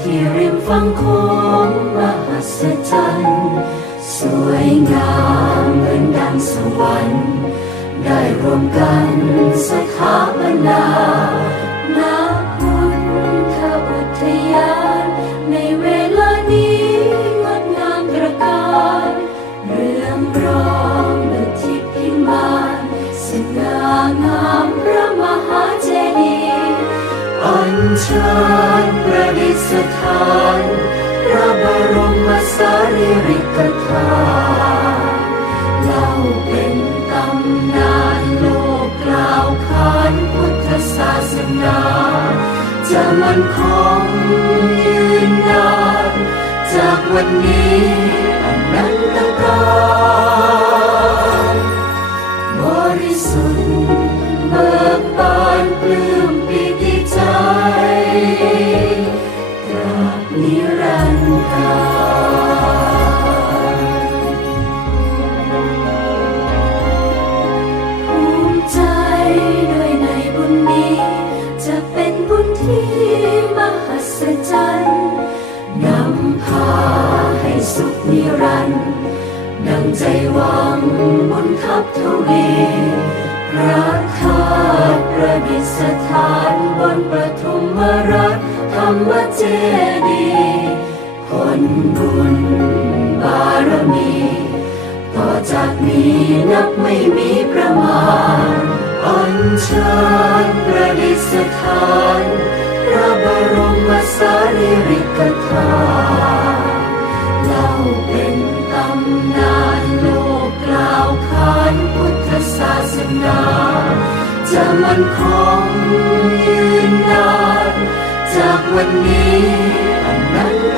ที่ริมฝั่งโค้งมหัศจรรย์สวยงามเหมือนดังสวรรค์ ได้รวมกันสถาปนา เชิญประดิษฐานพระบรมสารีริกธาตุเล่าเป็นตำนานโลกกล่าวขานพุทธศาสนา จะมันคงยืนนาน จากวันนี้อนันตการ ศจรรย์นำพาให้สุขนิรันดร์ดังใจหวังบุญทับทวีพระธาตุประดิษฐานบนปฐุมรัตธรรมเจดีย์ผลบุญบารมี ต่อจากนี้นับไม่มีประมาณอัญเชิญประดิษฐาน กธาเล่าเป็นตำนานโลกกล่าวขานพุทธศาสนา จะมันคงยืนนานจากวันนี้อันนั้น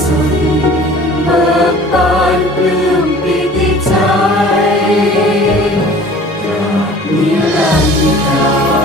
สุทธิ์เบิกบานปลื้มปิติใจตราบนิรันดร์